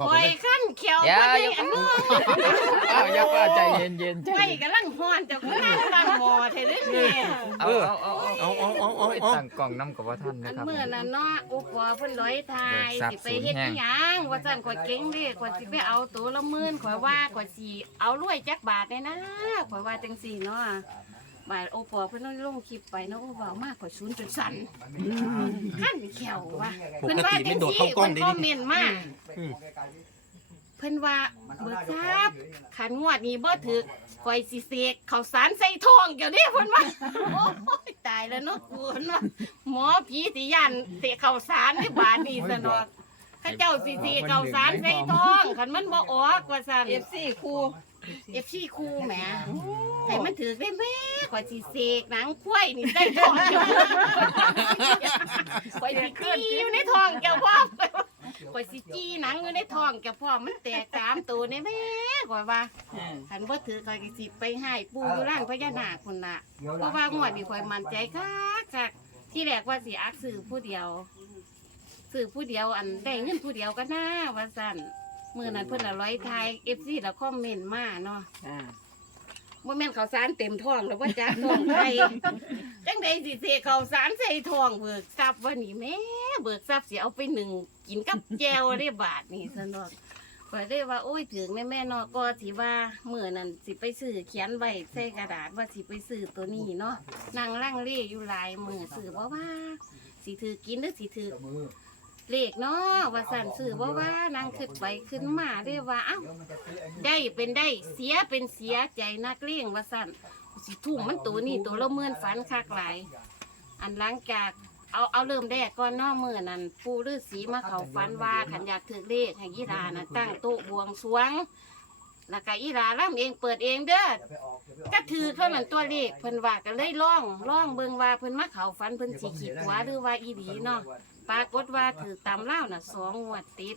ขอบปล่คุอยณขั้นเขียวอย่าไปอย่า อันนู้นอ้าวอย่าป้าใจเย็นเย็นๆใจไม่เย็นกำลังฮ้อนแต่ก็นั่งตั้งหมอเท่เด้อนี่เอาเอาเอาเอาเอาเอาเอาเอาโอ้ยเอาตั้งกล่องน้ำกับว่าท่านอันะนครับ เมื่อนั้นเนาะอุปอเพิ่นร้อยทายเบิกทรัพย์สิไปเฮ็ดศูนย์แห่อีงหยังว่าซั่นข่อยเก่งเด้ข่อยสิไปเอาตัวละหมื่นข่อยว่าข่อยสิเอารวยจักบาทแน่นะข่อยว่าจังซี่เนาะ บาดโอปอเพิ่นต้องลงคลิปไปเนาะโอ้เว้ามากข่อยศูนย์จุดสั่นขั้นเขียวว่ะปเพิ่นกว่าติจัไม่งโดดซี่เข้ากล้องเพิ่นได้คอมดิเมนต์มาอืมเพิ่นว่าเบิกทรัพย์ขันงวดนี้บ่ถึกข่อยสิเสกข้าวสารใส่ทองเกี่ยวนี้เพิ่นว่าโอ้ยตายแล้วเนาะกูเนาะหมอผีสิยันเสกข้าวสารในบาดนี้ซะเนาะข้าเจ้าสิเสกข้าวสารใส่ทองคันมันบ่ออกว่าซั่น เอฟซีครู เอฟซีคูแหมให้มันถือได้แม่ข่อยสิเสกหนังควายนี่ใส่ทองเจ้าข่อยสิจี้อยู่ในทองเจ้าพ่อข่อยสิจี้หนังอยู่ในทองเจ้าพ่อมันแตกสามตัวนี่แม่ข่อยว่าขันบ่ถือข่อยก็สิไปให้ปู่อยู่ร้านพญานาคพุ่นน่ะเพราะว่างวดนี้ข่อยมั่นใจคักคักที่แรกว่าสิอักซื้อผู้เดียวซื้อผู้เดียวอันได้เงินผู้เดียวก็น่าว่าซั่น มื้อนั้นเพิ่นละร้อยทาย FC ละคอมเมนต์มาเนาะอ่าบ่แม่นข้าวสารเต็มท้องแล้วว่าจักท้องไทยจังไดสิเสข้าวสารใส่ท้องเบิกทรัพย์ว่านี่แม่เบิกทรัพย์สิเอาไปหนึ่งกินกับแจวได้บาทนี่ซั่นดอกข่อยได้ว่าโอ้ยถึงแม่แม่ๆเนาะก็สิว่าเมื่อนั้นสิไปซื้อเขียนไว้ใส่กระดาษว่าสิไปซื้อตัวนี้เนาะนั่งลังเลอยู่หลายมือซื้อบ่ว่าสิถือกินหรือสิถือ เลขเนาะว่าสั่นซื้อบ่ว่านางขึ้นไปขึ้นมาได้ว่าเอ้าได้เป็นได้เสียเป็นเสียใจนักเลี้ยงว่าสั่นสิทุ่มมันตัวนี้ตัวละเมื่อนฝันคักหลาย อันหลังจากเอาเอาเริ่มแรกก่อนเนอกมือนั่นปูฤาษีมาเขาฟันว่าขันอยากถือเลขให้ยีรานะตั้งโต๊ะบวงสรวงแล้วก็ยีราล่ำเองเปิดเองเด้อก็ถือเท่านั้นตัวเลขเพิ่นว่าก็เลยล่องล่องเบิ่งว่าเพิ่นมาเขาฟันเพิ่นสีขีดหัวหรือว่าอีหลีเนาะ ปรากฏว่าถือตำเล่าวน่ะสองงวดติด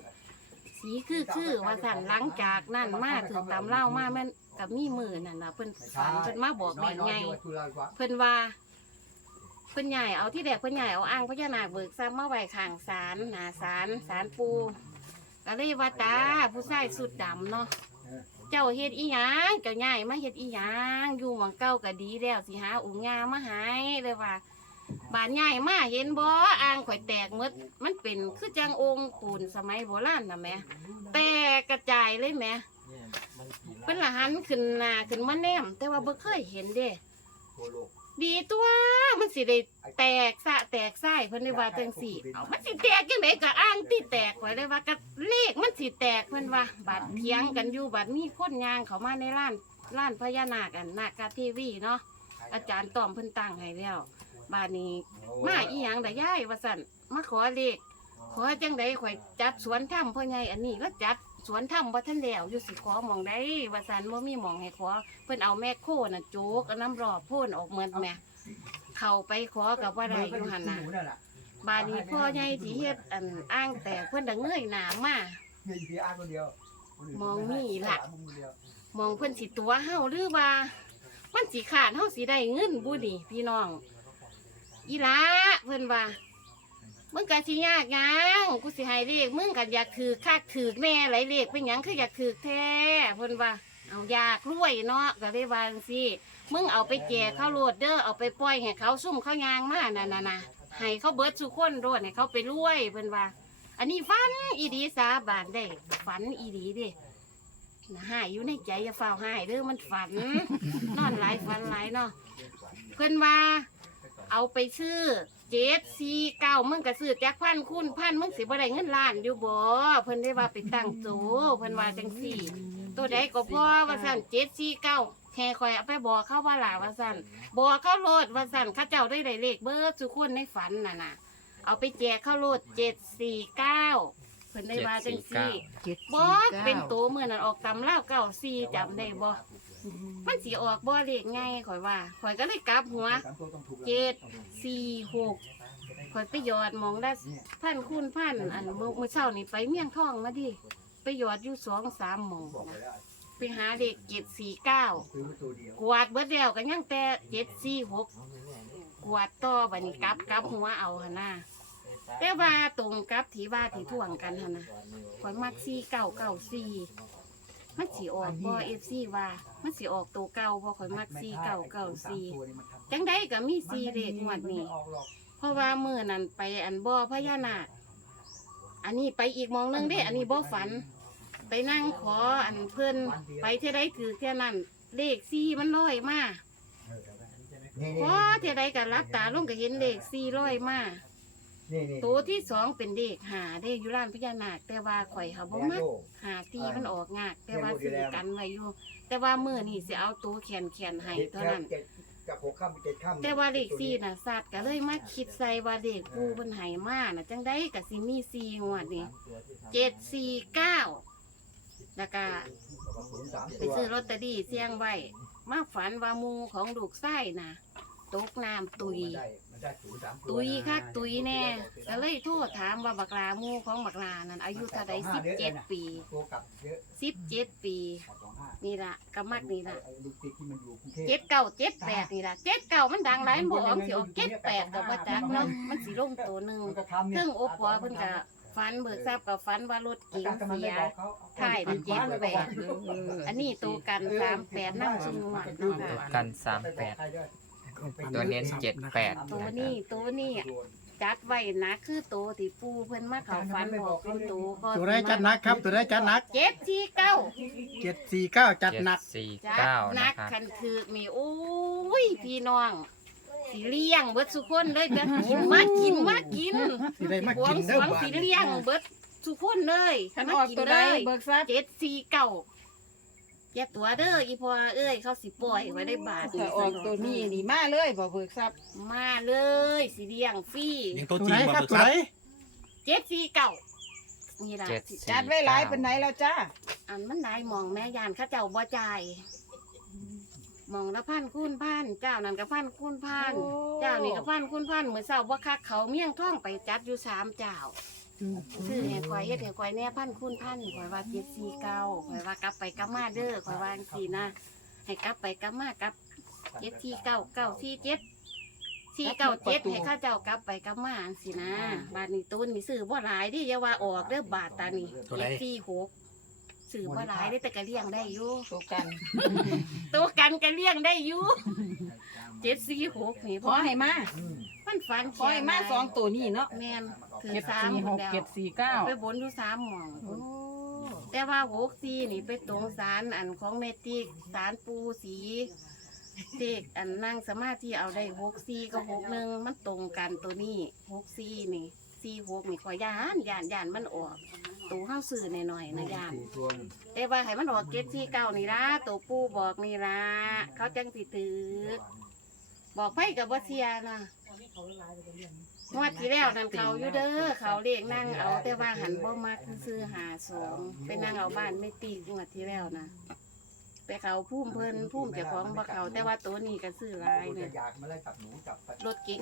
สีคือคือว่าสั่นหลังจากนั่นมาถือตำเล่าวมาแม่นกับมีมือนั่นนะเพิ่นฝันเพิ่นมาบอกแม่ไง เพิ่นว่าเพิ่นใหญ่เอาที่แดกเพิ่นใหญ่เอาอ่างพญานาคเบิกซ้ำมาไว้ข้างศาลหนาศาลศาลปูก็เลยว่าตาผู้ชายสุดดำเนาะเจ้าเฮ็ดอีหยังเจ้าใหญ่มาเฮ็ดอีหยังอยู่หวังเก่าก็ดีแล้วสิหาองค์ยามาให้เลยว่า บานใหญ่มาเห็นบ่อ่างข่อยแตกหมดมันเป็นคือจังองค์ปูนสมัยโบราณนะแม่แตกกระจายเลยแม่เพิ่นละหันขึ้นหน้าขึ้นมาแนม แต่ว่าบ่เคยเห็นเด้ดีตัวมันสิได้แตกสะแตกไส้เพิ่นได้ว่าจังสี่เอามันสิแตกจังไดก็อ้างที่แตกไว้ได้ว่าก็เลขมันสิแตกเพิ่นว่าบัดเถียงกันอยู่บัดมีคนยางเขามาในร้านร้านพญานาคอันนาคาทีวีเนาะอาจารย์ต้อมเพิ่นตั้งให้แล้ว บาดนี้ มาอีหยังได้ยายว่าซั่นมาขอเลขขอจังไดข่อยจัดสวนถ้ำพ่อใหญ่อันนี้ก็จัดสวนถ้ำบ่ทันแล้วอยู่สิขอหมองได้ว่าซั่นบ่มีหมองให้ขอ เพิ่นเอาแม่โคน่ะโจกเอาน้ำรอบพ่นออกเหมือนแม่เข้าไปขอกับว่าได้อยู่หันน่ะบาดนี้พ่อใหญ่ที่เฮ็ดอันอ้างแต่เพิ่นดังเงยหน้ามามองนี่ล่ะมองเพิ่นสิตัวเฮาหรือว่า มันสิขาดเฮาสิได้เงินบุนี่พี่น้อง อีหลาเพิ่นว่ามึงก็สิยากหยังกูสิให้เลขมึงก็อยากถือคักถือแน่หลายเลขเป็นหยังคืออยากถือแท้เพิ่นว่าเอาอยากรวยเนาะก็เลยว่าจังซี่มึงเอาไปแจกเขาโลดเด้อเอาไปปล่อยให้เขาซุ่มเขายางมาน่ะน่ะน่ะให้เขาเบิดสุคนโลดให้เขาไปรวยเพิ่นว่า อันนี้ฝันอีดีสาบานได้ฝันอีดีเด้นะหายอยู่ในใจอย่าเฝ้าหายเด้อมันฝัน นอนหลายฝันหลายเนาะเพิ่นว่า เอาไปซื้อเจ็ดสี่เก้ามึงก็ซื้อแจ็คพันคุณพันมึงสิบ่ได้เงินล้านอยู่บ่เพิ่นได้ว่าไปตั้งโจเพิ่นว่าจังสี่ ตัวใดก็พอว่าสั่นเจ็ดสี่เก้าแห่คอยเอาไปบอกเขาว่าหล่าว่าสั่นบอกเขาโลดว่าสั่นข้าเจ้าได้ได้เลขเบอร์ทุกคนในฝันน่ะน่ะเอาไปแจกเขาโลดเจ็ดสี่เก้า เพิ่นได้ว่าจังสี่เจ็ดบอสเป็นตัวเมื่อนั้นออกตำเล่าเก้าสี่จำได้บ่มันสีออกบ่เลขไงข่อยว่าข่อยก็เลยกลับหัวเจ็ดสี่หกข่อยไปหยอดหมองได้พันคูณพันอันเมื่อเมื่อเช้านี่ไปเมี่ยงทองมาดิไปหยอดอยู่สองสามหมองนะไปหาเด็กเจ็ดสี่เก้ากวาดเบิดแล้วก็ยังแต่เจ็ดสี่หกกวาดต่อบัดนี้กลับกลับหัวเอาหนน่ะ แต่ว่าตรงกับที่ว่าที่ท่วงกันหั่นนะข่อยมักซีเก่าเก่าซีมันสิออกบ่เอฟซีว่า มันสิออกตัวเก่าบ่ข่อยมักซีเก่าเก่าซีจังได้ก็มีซีเลขงวดนี้ เพราะว่ามื้อนั้นไปอันบ่อพญานาคอันนี้ไปอีกหมองหนึงเด้ อันนี้บ่ฝัน ไปนั่งขออันเพิ่นไปเท่าใดถือแค่นั้นเลขซีมันลอยมาพอเท่าใดก็รับตาลงก็เห็นเลขซีลอยมา ตัวที่สองเป็นเด็กหาเด็กอยู่ร้านพญานาคแต่ว่าข่อยเขาบ่มักหาตีมันออกงากแต่ว่าซื้อกันไว้อยู่ แต่ว่ามื้อนี้สิเอาตัวแขนแขนๆให้เท่านั้น กับหกค่ำเจ็ดค่ำแต่ว่าเลขสี่น่ะสัตว์ก็เลยมาคิดใส่ว่าเด็กปูเพิ่นให้มาน่ะจังได๋ก็สิมีสี่งวดนี่เจ็ดสี่เก้าแล้วก็ไปซื้อลอตเตอรี่เสี่ยงไว้มาฝันว่าหมูของลูกไส้น่ะตกน้ำตุย ตุยคักตุยแน่ก็เลยโทษถามว่าบักลาหมูของบักลานั้นอายุเท่าใดสิบเจ็ดปีตัวกลับเยอะสิบเจ็ดปีสองห้านี่ละกำมักนี่ละลูกติดที่มันอยู่กรุงเทพเจ็ดเก้าเจ็ดแปดนี่ละเจ็ดเก้ามันดังหลายมันบอกว่ามันสิออกเจ็ดแปดกับว่าจักเนาะมันสิลงตัวหนึ่งมันก็ทำเนี่ยซึ่งโอปอเพิ่นก็ฝันเบิกทราบกับฝันว่ารถเก๋งเสียถ่ายเป็นเจ็ดแปดอันนี้ตัวกันสามแปดนั่งชิงหวัดเนาะค่ะกันสามแปด ตัวเน้นเจ็ดแปด ตัวนี้ตัวนี้ จัดไว้นะคือตัวที่ปูเพิ่นมาเขาฝันบอกเป็นตัวก็ตัวได้จัดหนักครับ ตัวได้จัดหนักเจ็ดสี่เก้าเจ็ดสี่เก้าจัดเจ็ดหนักสี่จัดเก้าหนันะกครับคันคือมีโอ้ยพี่น้องสีเลี้ยงเบิดสุคนเลยเบิดกินมากินมากินสิได้มาหวกิงนสเด้อวงบ้าสีนเลี้ยงเบิดสุคนเลยขันมาออกกินตัวเลใดยเบิกทรัพย์เจ็ดสี่เก้า อย่าตัวเด้ออีพอเอ้ยเขาสิปล่อยไว้ได้บาทถ้าออกตัวนี้นี่มาเลยบ่เบิกทรัพย์มาเลยสีเลี้ยงฟรียังตัวตัวจริไหนงครับบ่ตัวไหนเจ็ดสี่เก้านี่ล่ะเจ็ดสิสี่จัดไว้หลายเป็นไหนแล้วจ้าอันมันนายมองแม่ยานเข้าเจ้าบ่จ่ายมองละพันคูณพันเจ้านั่นก็พันคูณพันเจ้านี่ก็พันคุณพันเหมือนเสาบ่คักเขาเมี่ยงท่องไปจัดอยู่สามเจ้า ซื้อให้ข่อยเฮ็ดให้ข่อยแน่พันคุณพันข่อยว่าเจ็ดสี่เก้าข่อยว่ากลับไปกลับมาเด้อข่อยว่าจังซี่นะให้กลับไปกลับมากลับเจ็ดสี่เก้าเก้าสี่เจ็ดสี่เก้าเจ็ดให้ข้าเจ้ากลับไปกลับมาจังซี่นะ บาทนี้ตุนนี่ซื้อบ่หลายเดิอย่าว่าออกเด้อบาทตานี่เจ็ดสี่หกซื้อบ่หลายได้แต่ก็เลี้ยงได้อยู่ตัวกันตัวกันก็เลี้ยงได้อยู่ เจ็ดสี่หกนี่ขอให้มามันฝันขอให้มาสองตัวนี้เนาะแม่นถือเจ็ดสามสี่หหมกดแล้วเจ็ดสี่เก้าไปบนอยู่สามหม่องแต่ว่าหกสี่นี่ไปตรงสารอันของเมติกสารปูสีเด็กอันนั่งสมาธิเอาได้หกสี่ก็หกหนึ่งมันตรงกันตัวนี้หกสี่นี่สี่หกนี่ขอยานยานยานมันออกตัวเข้าสื่อหน่อยๆนะยานแต่ว่าให้มันออกเก็ตที่เก่านี่ละตัวปูบอกนี่ละเขาจังสิถือ บอกไปกับบ่เสียนะงวดที่แล้วนั่นเขาอยู่เด้อเขาเรียกนั่งเอา แต่ว่าหันบ่มักซื้อหาสองไปนั่งเอาบ้านไม่ตีงวดที่แล้วนะไปเขาพุ่มเพิ่นพุ่มเจ้าของบ่เขาแต่ว่าตัวนี้ก็ซื้อหลายเนี่เนี่ยยอยากมาไล่จับหนูจับรถเก๋ง